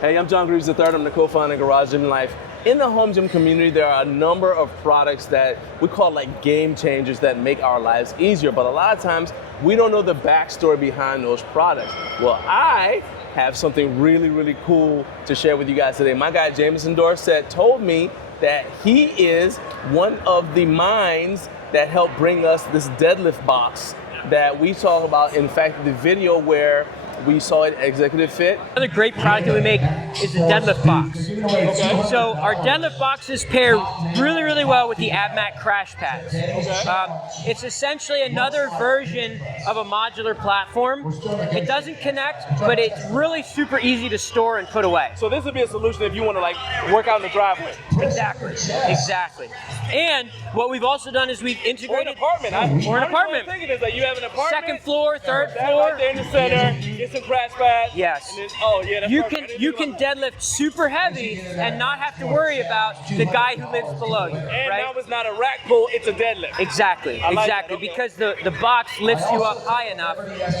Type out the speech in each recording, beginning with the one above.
Hey, I'm John Greaves III. I'm the co-founder of Garage Gym Life. In the home gym community, there are a number of products that we call like game changers that make our lives easier, but a lot of times we don't know the backstory behind those products. Well, I have something really, really cool to share with you guys today. My guy Jameson Dorsett told me that he is one of the minds that helped bring us this deadlift box that we talk about. In fact, the video where we saw it Executive Fit. Another great product that we make is the deadlift box. Okay. So our deadlift boxes pair really, really well with the AbMat crash pads. Okay. It's essentially another version of a modular platform. It doesn't connect, but it's really super easy to store and put away. So this would be a solution if you want to like work out in the driveway. Exactly, exactly. And what we've also done is we've integrated. Or an apartment. Or an apartment. I'm thinking is that you have an apartment. Second floor, third that floor. Right there in the center. Get some crash pads. Yes. And then, oh yeah. That's you can deadlift super heavy and not have to worry about the guy who lives below you. And right? now it's not a rack pull, it's a deadlift. Exactly, exactly. Okay. Because the box lifts you up high enough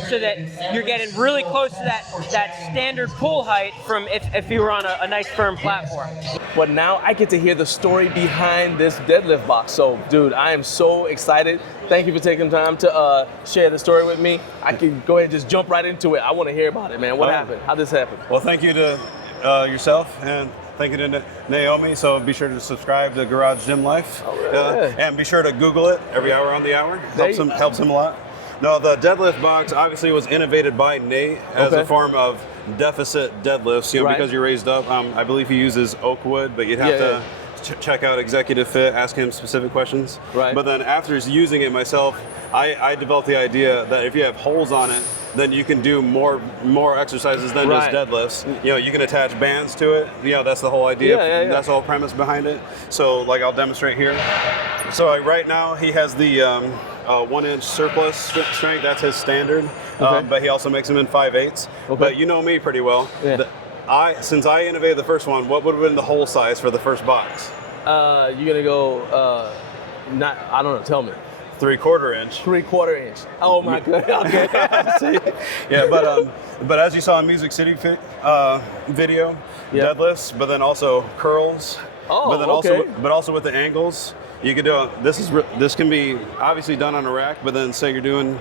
so that you're getting really close to that standard pull height from if you were on a nice firm platform. But now I get to hear the story behind this deadlift box. So, dude, I am so excited. Thank you for taking time to share the story with me. I can go ahead and just jump right into it. I want to hear about it, man. What happened? How'd this happen? Well, thank you to yourself, and thank you to Naomi. So be sure to subscribe to Garage Gym Life. Oh, really? And be sure to Google it every hour on the hour. Helps him a lot. No, the deadlift box obviously was innovated by Nate as a form of deficit deadlifts, because you're raised up. I believe he uses oak wood, but you'd have to check out Executive Fit, ask him specific questions. Right. But then after using it myself, I developed the idea that if you have holes on it, then you can do more exercises than just deadlifts. You can attach bands to it. That's the whole idea. That's the whole premise behind it. So like I'll demonstrate here. So right now he has the 1 inch surplus strength. That's his standard. But he also makes them in 5/8. But you know me pretty well. Since I innovated the first one, what would have been the hole size for the first box? You're gonna go I don't know, tell me. 3/4 inch. 3/4 inch. Oh my god. Okay. Yeah, but as you saw in Music City video, deadlifts, but then also curls. Oh, but then also with the angles, you could do. This can be obviously done on a rack, but then say you're doing,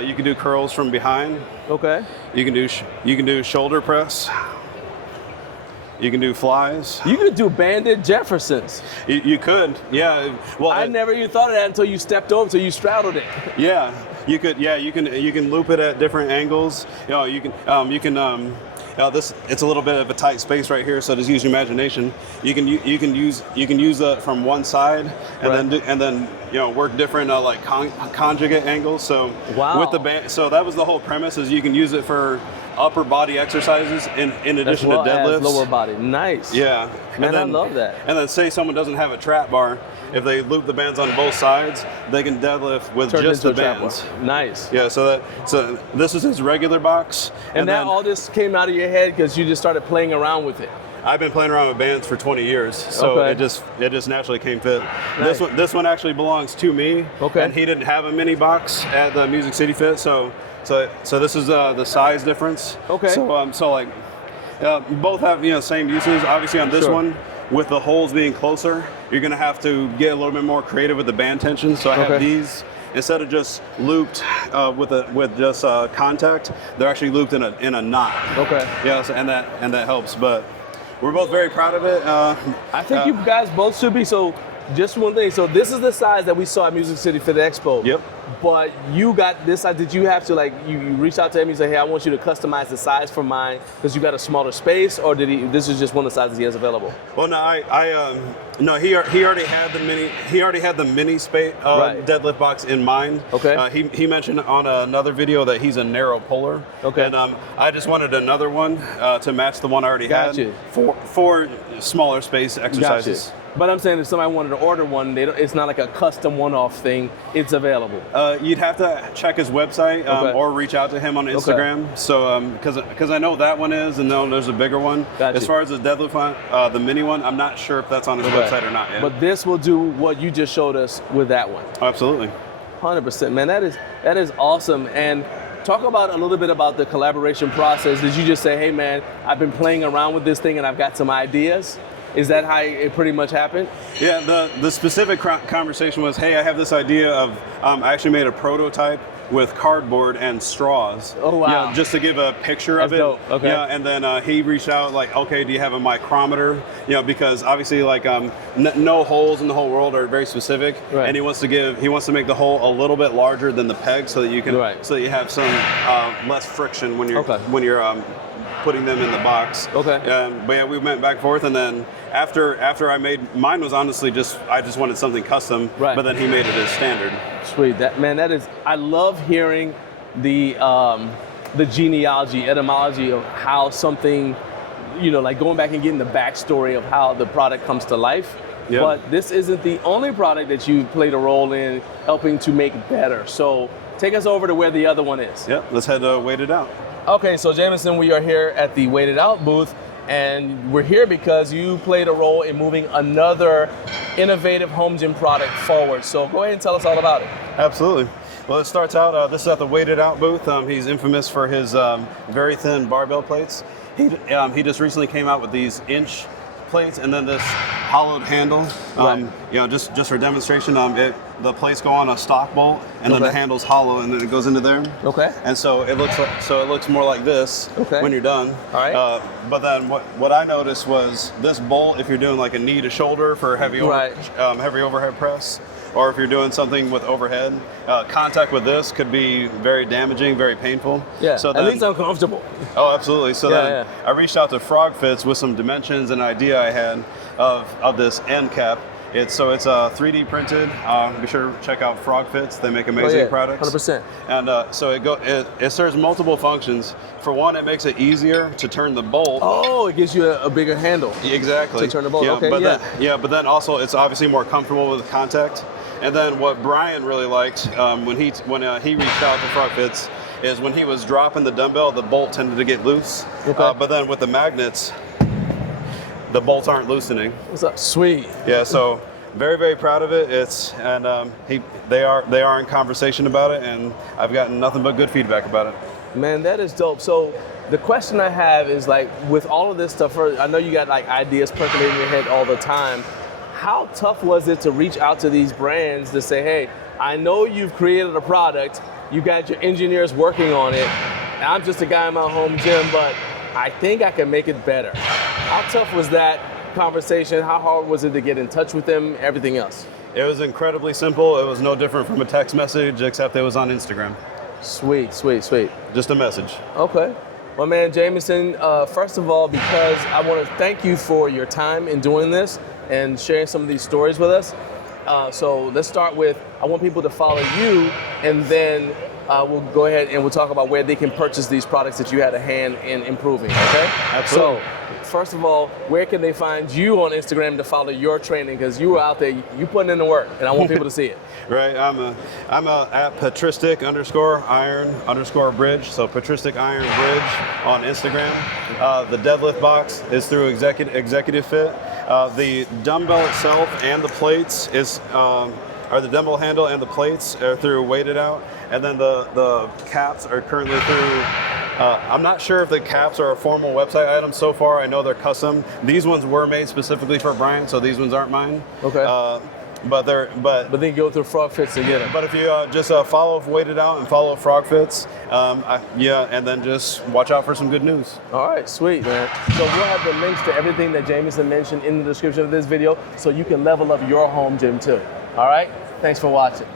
you can do curls from behind. Okay. You can do shoulder press. You can do flies. You could do banded Jeffersons. You could, yeah. Well, I never even thought of that until you stepped over, until you straddled it. Yeah, you could. Yeah, you can loop it at different angles. You can. It's a little bit of a tight space right here, so just use your imagination. You can use it from one side and then work different like conjugate angles. So with the band, so that was the whole premise, is you can use it for upper body exercises in addition to deadlifts. As lower body. Nice. Yeah. Man, I love that. And then say someone doesn't have a trap bar, if they loop the bands on both sides, they can deadlift with just the bands. Nice. Yeah, so this is his regular box. And then all this came out of your head because you just started playing around with it. I've been playing around with bands for 20 years, so it just naturally came fit. Nice. This one actually belongs to me. Okay. And he didn't have a mini box at the Music City Fit, so this is the size difference. Okay. So like both have same uses. Obviously on this one, with the holes being closer, you're gonna have to get a little bit more creative with the band tension. So I have these, instead of just looped with just contact, they're actually looped in a knot. Okay. Yeah. So, and that helps. But we're both very proud of it. I think you guys both should be. So just one thing. So this is the size that we saw at Music City for the Expo. Yep. But you got this size. Did you have to you reach out to him and say, hey, I want you to customize the size for mine because you got a smaller space, or this is just one of the sizes he has available? Well, no, no, he already had the mini. He already had the mini space deadlift box in mind. Okay. He mentioned on another video that he's a narrow puller. Okay. And I just wanted another one to match the one I already had for smaller space exercises. Gotcha. But I'm saying if somebody wanted to order one, it's not like a custom one-off thing. It's available. You'd have to check his website or reach out to him on Instagram. Okay. So because I know that one is, and then there's a bigger one. Gotcha. As far as the deadlift one, the mini one, I'm not sure if that's on his website or not yet. But this will do what you just showed us with that one. Absolutely. 100%, man. That is awesome. And Talk about a little bit about the collaboration process. Did you just say, hey man, I've been playing around with this thing and I've got some ideas? Is that how it pretty much happened? Yeah, the specific conversation was, hey, I have this idea of, I actually made a prototype with cardboard and straws. Oh wow! Yeah, just to give a picture That's of it. Dope. Okay. Yeah, and then he reached out like, okay, do you have a micrometer? You know, because obviously like no holes in the whole world are very specific, right. and he wants to make the hole a little bit larger than the peg so that you can so that you have some less friction when you're putting them in the box. Okay. But yeah, we went back and forth, and then after I made mine was honestly I just wanted something custom. Right. But then he made it as standard. Sweet. That is. I love hearing the genealogy, etymology of how something, like going back and getting the backstory of how the product comes to life. Yeah. But this isn't the only product that you played a role in helping to make better. So take us over to where the other one is. Yep. Let's head to Weight It Out. Okay, so Jamison, we are here at the Weight It Out booth, and we're here because you played a role in moving another innovative home gym product forward. So go ahead and tell us all about it. Absolutely. Well, it starts out, this is at the Weight It Out booth. He's infamous for his very thin barbell plates. He just recently came out with these inch plates and then this hollowed handle. Just for demonstration, the plates go on a stock bolt, and then the handle's hollow, and then it goes into there. Okay. And so it looks more like this when you're done. All right. But then what I noticed was this bolt, if you're doing like a knee to shoulder for heavy overhead press, or if you're doing something with overhead, contact with this could be very damaging, very painful. Yeah, so at least uncomfortable. Oh, absolutely. So I reached out to Frog Fits with some dimensions and idea I had of this end cap. It's a 3D printed. Be sure to check out Frog Fits. They make amazing products. 100%. And so it serves multiple functions. For one, it makes it easier to turn the bolt. Oh, it gives you a bigger handle. Exactly. To turn the bolt. But then also it's obviously more comfortable with contact. And then what Brian really liked when he reached out to Frog Fits is when he was dropping the dumbbell, the bolt tended to get loose. Okay. But then with the magnets, the bolts aren't loosening. What's up? Sweet. Yeah. So very, very proud of it. They are in conversation about it, and I've gotten nothing but good feedback about it. Man, that is dope. So the question I have is like, with all of this stuff, I know you got like ideas percolating in your head all the time. How tough was it to reach out to these brands to say, hey, I know you've created a product, you got your engineers working on it, I'm just a guy in my home gym, but I think I can make it better. How tough was that conversation? How hard was it to get in touch with them, everything else? It was incredibly simple. It was no different from a text message, except it was on Instagram. Sweet, sweet, sweet. Just a message. Okay. Well, man, Jamison, first of all, because I want to thank you for your time in doing this and sharing some of these stories with us. So let's start with, I want people to follow you, and then we'll go ahead and we'll talk about where they can purchase these products that you had a hand in improving, okay? Absolutely. So, first of all, where can they find you on Instagram to follow your training? Because you were out there, you putting in the work, and I want people to see it. Right, I'm at patristic_iron_bridge, so Patristic Iron Bridge on Instagram. The deadlift box is through Executive Fit. The dumbbell itself and the plates are the dumbbell handle and the plates are through Weight It Out, and then the caps are currently through. I'm not sure if the caps are a formal website item so far. I know they're custom. These ones were made specifically for Brian, so these ones aren't mine. Okay. But then you go through Frog Fits to get them. But if you just follow Weight It Out and follow Frog Fits, and then just watch out for some good news. All right, sweet, man. So we'll have the links to everything that Jamison mentioned in the description of this video, so you can level up your home gym too. All right, thanks for watching.